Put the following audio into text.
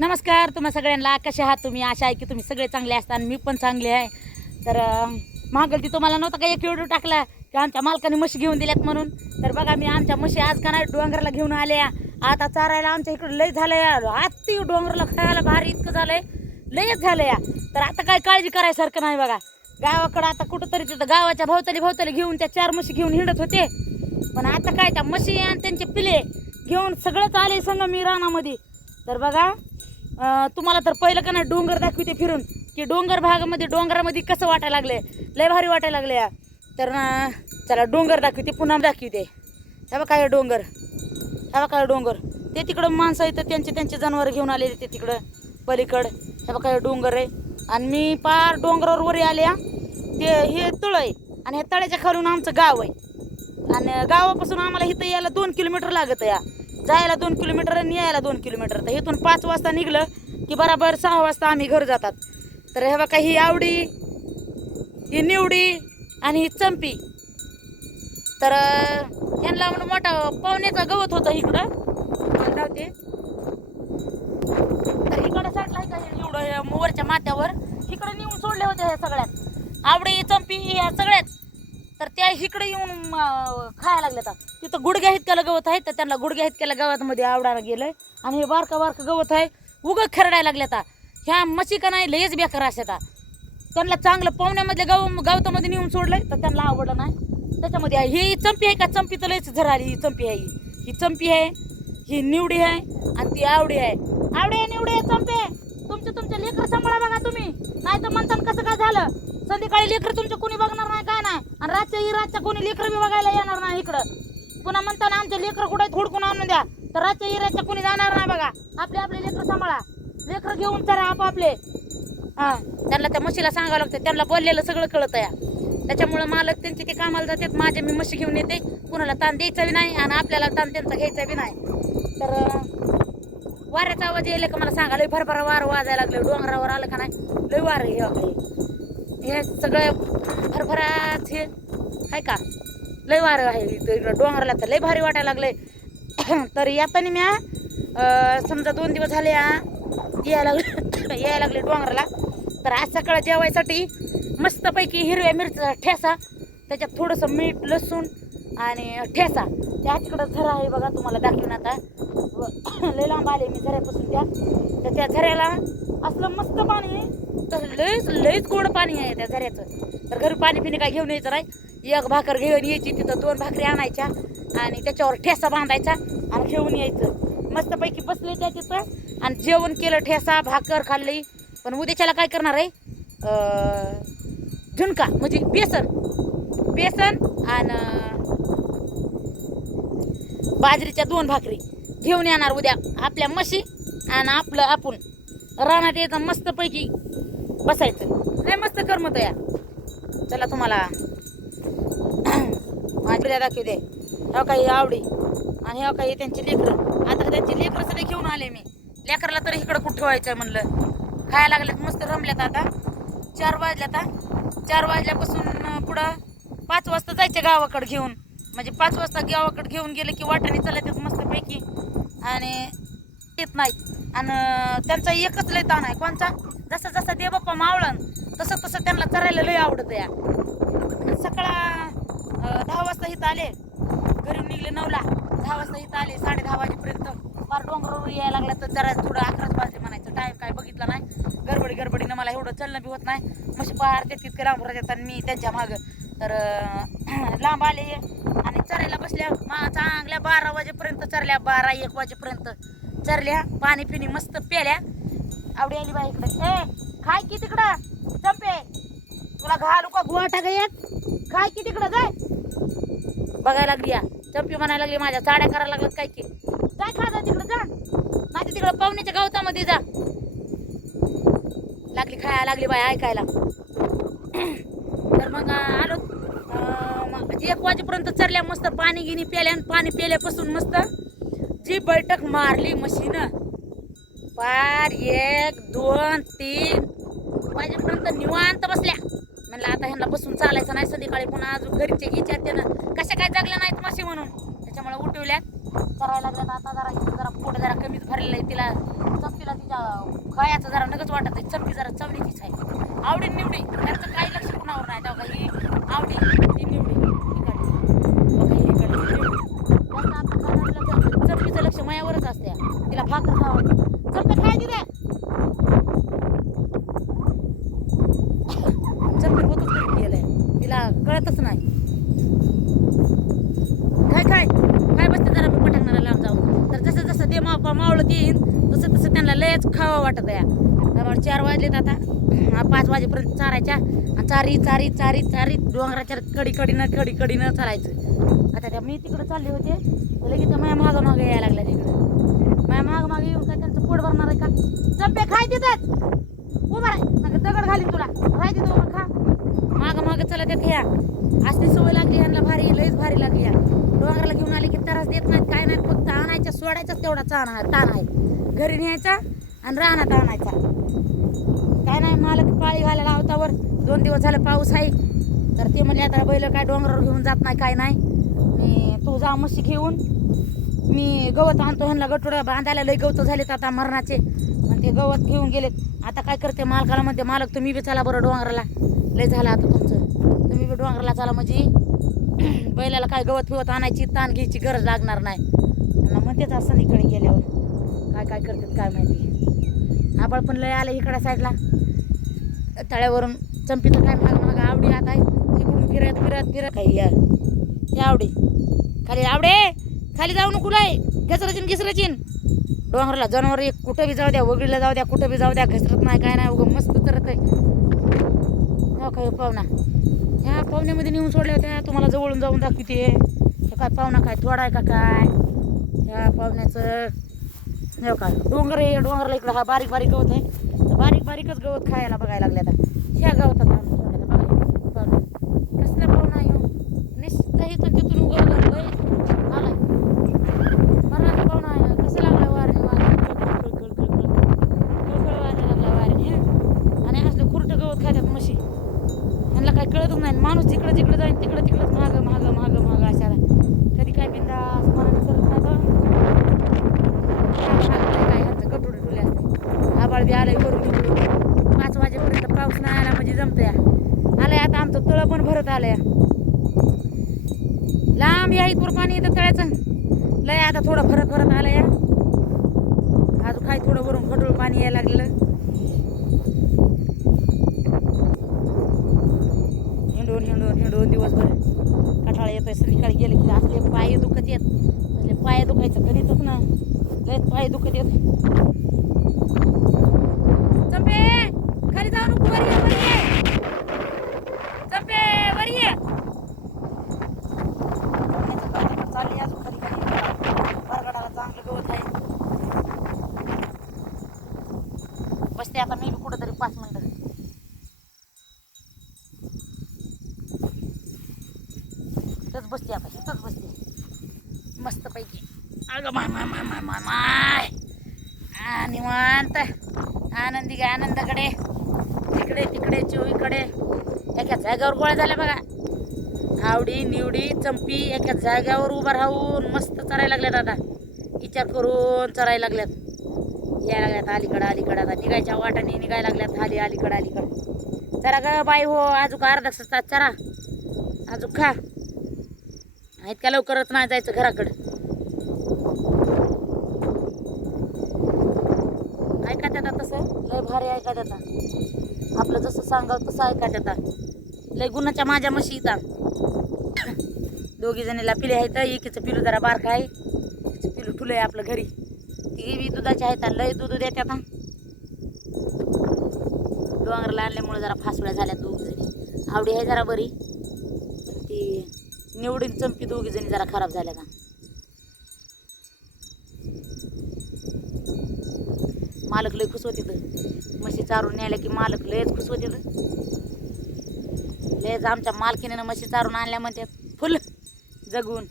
नमस्कार तुम्हा सगळ्यांना. कसे आहात तुम्ही? आशा आहे की तुम्ही सगळे चांगले असता आणि मी पण चांगले आहे. तर महागलती तुम्हाला नव्हता का एक व्हिडिओ टाकला? की आमच्या मालकाने म्हशी घेऊन दिल्यात म्हणून. तर बघा मी आमच्या म्हशी आज का नाही डोंगराला घेऊन आल्या. आता चारायला आमच्या इकडं लय झालंय. आत्ती डोंगराला खायला भारी इतकं झालंय. लयच झालं या तर आता काय काळजी करायसारखं नाही बघा. गावाकडं आता कुठंतरी तिथं गावाच्या भोवताली भोवताली घेऊन त्या चार म्हशी घेऊन हिंडत होते. पण आता काय त्या म्हशी आणि त्यांचे पिले घेऊन सगळंच आले संग मी रानामध्ये. तर बघा तुम्हाला तर पहिलं का नाही डोंगर दाखवते फिरून की डोंगर भागामध्ये डोंगरामध्ये कसं वाटायला लागले? लय भारी वाटायला लागले या. तर ना चला डोंगर दाखवते पुन्हा दाखवते. हा बघा काय डोंगर. हा बघा काय डोंगर. ते तिकडं माणसं येतं त्यांचे त्यांचे जनावर घेऊन आले ते तिकडं पलीकडं. हे बघा डोंगर आहे. आणि मी पार डोंगरावर वर आले ते हे तळ आहे आणि हे तळ्याच्या खालून आमचं गाव आहे. आणि गावापासून आम्हाला इथं यायला दोन किलोमीटर लागत या. जायला दोन किलोमीटर आणि यायला दोन किलोमीटर. तर इथून पाच वाजता निघलं की बराबर सहा वाजता आम्ही घर जातात. तर हे बघा ही आवडी ही निवडी आणि ही चंपी. तर यांना म्हणून मोठा पाहुण्याचा गवत होता इकडं. लावते तर इकडं साठला आहे का हे एवढं हे वरच्या माथ्यावर? इकडे नेऊन सोडले होते ह्या सगळ्यात आवडी चंपी ह्या सगळ्यात त्या इकडे येऊन खायला लागल्या आता तिथं गुडघ्या इतक्याला गवत आहे तर त्यांना गुडघ्या इतक्याला गवतामध्ये आवडायला गेलंय. आणि हे बारका बारका गवत आहे उगं खरडायला लागल्या आता ह्या मशी का नाही लयच बेकार असतात त्यांना चांगलं पाहुण्यामधल्या गाव गावतामध्ये नेऊन सोडलंय तर त्यांना आवडलं नाही. त्याच्यामध्ये आहे ही चंपी आहे का? चंपी तर लयच झर आली ही चंपी आहे ही. ही चंपी आहे ही निवडी आहे आणि ती आवडी आहे. आवडी आहे निवडी आहे चंपे तुमचे तुमचे लेकर सांभाळा बघा तुम्ही. नाही तर म्हणताना कसं काय झालं? संध्याकाळी लेकर तुमचे कोणी बघणार नाही? काय इराजच्या रातच्या रातच्या कोणी लेकर मी बघायला येणार नाही इकडं. पुन्हा म्हणताना आमचे लेकर कुठे थोडकून आणून द्या. तर रातच्या इराजच्या कोणी जाणार नाही बघा. आपले आपले लेकर सांभाळा. लेकर घेऊन चला आपापले. हा. त्यांना त्या म्हशीला सांगावं लागतं. त्यांना बोललेलं सगळं कळत या. त्याच्यामुळं मालक त्यांचे ते कामाला जातात. माझे मी म्हशी घेऊन येते. कुणाला ताण द्यायचा बी नाही आणि आपल्याला ताण त्यांचा घ्यायचा बी नाही. तर वाऱ्याचा आवाज येईल का मला सांगा? लय भरभरा वारं वाजायला लागलं डोंगरावर आलं का नाही? लय वारं हे. हे सगळं भरभराच हे. आहे का? लय वारं आहे इथं इकडं डोंगराला तर लय भारी वाटायला लागलंय. तर येताना म्या समजा दोन दिवस झाले हा, यायला लागले यायला लागले डोंगराला. तर आज सकाळ जेवायसाठी मस्तपैकी हिरव्या मिरचीचा ठेसा त्याच्यात थोडंसं मीठ लसूण आणि ठेसा. त्या तिकडं झरा आहे बघा तुम्हाला दाखवून आता. व- लय लांब आले मी झऱ्यापासून त्या. तर त्या झऱ्याला असलं मस्त पाणी आहे तर लयच लयच गोड पाणी आहे त्या झऱ्याचं. तर घरी पाणी पिणी काय घेऊन यायचं नाही. एक भाकर घेऊन यायची तिथं दोन भाकरी आणायच्या आणि त्याच्यावर ठेसा बांधायचा आणि घेऊन यायचं. मस्तपैकी बसले त्या तिथं आणि जेवण केलं ठेसा भाकर खाल्ली. पण उद्याच्याला काय करणार आहे? झुणका म्हणजे बेसन. बेसन आणि बाजरीच्या दोन भाकरी घेऊन येणार उद्या आपल्या म्हशी आणि आपलं आपण. रानात यायचं मस्तपैकी बसायचं. काय मस्त करमत हो या. चला तुम्हाला. माझ्या दाखवते ह्या काही आवडी आणि ह्या काही त्यांची लेकरं. आता त्यांची लेकरं सगळे घेऊन आले मी. लेकराला तरी इकडं कुठं ठेवायचं म्हणलं. खायला लागल्यात मस्त रमल्यात आता. चार वाजल्यात आता चार वाजल्यापासून पुढं पाच वाजता जायचं गावाकडे घेऊन. म्हणजे पाच वाजता गावाकडे घेऊन गेले की वाटाने चालत येत मस्तपैकी. आणि येत नाहीत. आणि त्यांचा एकच लय ताण आहे. कोणचा जसं जसं देव बाप्पा मावळण तसं तसं त्यांना करायला लय आवडत या. सकाळ दहा वाजता इथं आले. घरी निघले नऊला. दहा वाजता इथं आले साडे दहा वाजेपर्यंत. फार डोंगरावर यायला लागला तर जरा थोडं अकराच वाजले म्हणायचं. टाईम काय बघितला नाही. गडबडी गडबडीनं मला एवढं चलणं बी होत नाही. मशी पार ते तितके लांब राहतात आणि मी त्यांच्या मागं. तर लांब आले. आणि चरायला बसल्या. मा चांगल्या बारा वाजेपर्यंत चरल्या. बारा एक वाजेपर्यंत चरल्या. पाणी पिणी मस्त प्याल्या. आवडी आली बाई. इकडे ए खाय की तिकडं? चंपे तुला घालू का गुवाटा गयत खाय की तिकडं जाय. बघायला लागली या. चंपी म्हणायला लागली माझ्या चाड्या करायला लागल्यात काय की? जाय खा जा तिकडं जा. नाही तर तिकडं पाहुण्याच्या गवतामध्ये जा. लागली खायला लागली बाई ऐकायला. तर मग आलो. एक वाजेपर्यंत चरल्या मस्त पाणी गिनी प्याल्या आणि पाणी प्याल्यापासून मस्त जी बैठक मारली मशीनं पार एक दोन तीन. वाजेपर्यंत निवांत बसल्या. म्हणलं आता ह्यांना बसून चालायचं नाही संध्याकाळी पुन्हा अजून घरीचे विचारते ना कशा काय जगल्या नाहीत मासे म्हणून. त्याच्यामुळे उठवल्यात. करायला लागल्यात आता जरा जरा पोट जरा कमीच भरलेलं आहे. तिला चमकीला तिच्या बायाचं जरा नगच वाटत आहे. चमकी जरा चवलीचीच आहे. आवडी निवडी. त्यांचं काही लक्ष कुणावर नाही. तेव्हा ही आवडी ही निवडी. निवडी. लक्ष चमकीचं लक्ष मायावरच असते तिला भाकर खावं. चमके होतच गेलंय तिला कळतच नाही काय काय काय बसते जरा मी पटांगणारा लांब जाऊन तर जसं जसं ते माव मावळत येईन तसं तसं त्यांना लयच खावं वाटत आहे त्यामुळे चार वाजलेत आता पाच वाजेपर्यंत चारायच्या आणि चारी चारी चारी चारी डोंगराच्या कडी कडीनं कडी कडीनं चालायचं आता त्या मी तिकडे चालले होते लगेच त्या माझ्या मागं मागं यायला लागल्या तिकडं माझ्या मागं मागं येऊन काय त्यांचं पोट भरणार आहे का? चप्पे खाय तिथंच. उभा राह. दगड घालीन तुला. राह तिथं उभा खा. मागं मागं चला त्यात ह्या. असली सवय लागली ह्यांना भारी लयच भारी लागली या. डोंगराला घेऊन आले की त्रास देत नाहीत काय नाहीत फक्त आणायच्या सोडायचाच तेवढा ताण आहे ताण आहे. घरी न्यायचा आणि रानात आणायचा. काय नाही मालक पाळी घालायला आवतावर दोन दिवस झालं पाऊस आहे. तर ते म्हणजे आता बैल काय डोंगरावर घेऊन जात नाही काय नाही. मी तू जा म्हशी घेऊन. मी गवत आणतो ह्यांना गटोड्या बांधायला लय गवत झालेत आता मरणाचे. आणि ते गवत घेऊन गेलेत. आता काय करते मालकाला म्हणते मालक तुम्ही बी चला बरं डोंगराला. लय झालं आता तुमचं. तुम्ही बी डोंगराला चला म्हणजे बैलाला काय गवत फिवत आणायची ताण घ्यायची गरज लागणार नाही. त्यांना म्हणतेच असं इकडे गेल्यावर. काय काय करतात काय माहिती. आबाळ पण लय आलं इकडच्या साईडला. तळ्यावरून चंपीचं काय माग माग आवडी आता आहे. तिकडून फिरत फिरत फिरत. काही या? आवडी. खाली आवडे! खाली जाऊ नको लय. घसरचिन घिसरचिन डोंगराला जनावर एक कुठं बी जाऊ द्या वगळीला जाऊ द्या कुठं बी जाऊ द्या घसरत नाही काय नाही उगं मस्त तर आहे. हो काय पाहुणा? ह्या पाहुण्यामध्ये नेऊन सोडल्या होत्या तुम्हाला जवळून जाऊन दाखवते. हे काय पाहुणा काय थोडा आहे का काय? ह्या पाहुण्याचं हो काय डोंगर आहे डोंगराला इकडं हा बारीक बारीक गवत आहे. बारीक बारीकच गवत खायला बघायला लागल्या आता. ह्या गवतात आणून सोडलं बघा हे पाहुणा कसला पाहुणा येऊ निश्चित इथून तिथून उगवलं लय आलाय बरा पाहुणा आहे कसं लागला वारणे वारे कळकळ कळकळ कळकळ वारे लागला वारे आणि असलं खुरटं गवत खात्यात म्हशी ह्यांना काही कळतच नाही माणूस जिकडं जिकडं जाईन तिकडं तिकडंच महाग महाग महाग महाग अशाला कधी काय बिंदा स्मरण करत नाही तर काय ह्यांचं कटोडे ठुले असते आबाळ बी आलंय वरून इकडून पाच वाजेपर्यंत पाऊस नाही आला म्हणजे जमतं या आलंय आता आमचं तळं पण भरत आलंय लांब या इथवर पाणी येतं तळ्याचं. लय आता थोडं भरत भरत आलं या. अजून काही थोडं वरून खडूळ पाणी यायला लागलेलं. हिंडून हिंडून हिंडून दिवसभर. कठाळा येतोय संध्याकाळी गेले की असले पाय दुखत येत. असले पाय दुखायचं कधीच ना. लयच पाय दुखत येत. चंपे खाली जाऊ नको वर ये वर ये चंपे वर ये पाण्याचं गवत चालली अजून खाली खाली बरगडाला चांगलं गवत आहे बसते आता मी बी कुठंतरी पाच मिनिटं इथंच बसते आता इथंच बसते मस्त पैकी अगं माय माय माय माय माय माय निवांत. आनंदी गा आनंदाकडे. तिकडे तिकडे चोवीकडे एका जागेवर गोळ्या झाल्या बघा. आवडी निवडी चंपी एका जाग्यावर उभं राहून मस्त चरायला लागल्यात आता. विचार करून चरायला लागल्यात. यायला लागल्यात अलीकडं अलीकडं. आता निघायच्या वाटाने निघायला लागल्यात. आली अलीकडं अलीकडं. चरा ग बाई हो. अजून अर्धा तास चरा. अजून खा. इतक्या लवकरच नाही जायचं घराकडं. ऐका त्याचा तसं. लय भारी ऐका त्याचा. आपलं जसं सांगाल तसं ऐका त्याचा. लय गुणाच्या माझ्या म्हशी इथं. दोघी जणीला पिले आहेत एकीचं पिलू जरा बारखा आहे. तिचं पिलू ठुलं आहे आपलं घरी. ती बी दुधाची आहेत लय दूध देतात हा. डोंगराला आणल्यामुळे जरा फासुळ्या झाल्या दोघी जणी. आवडी आहे जरा बरी. निवडून चंपी दोघी जणी जरा खराब झाल्या का? मालक लय खुश होते म्हशी चारून न्यायला की मालक लयच खुश होते लयच आमच्या मालकीने म्हशी चारून आणल्या म्हणतात फुल जगून.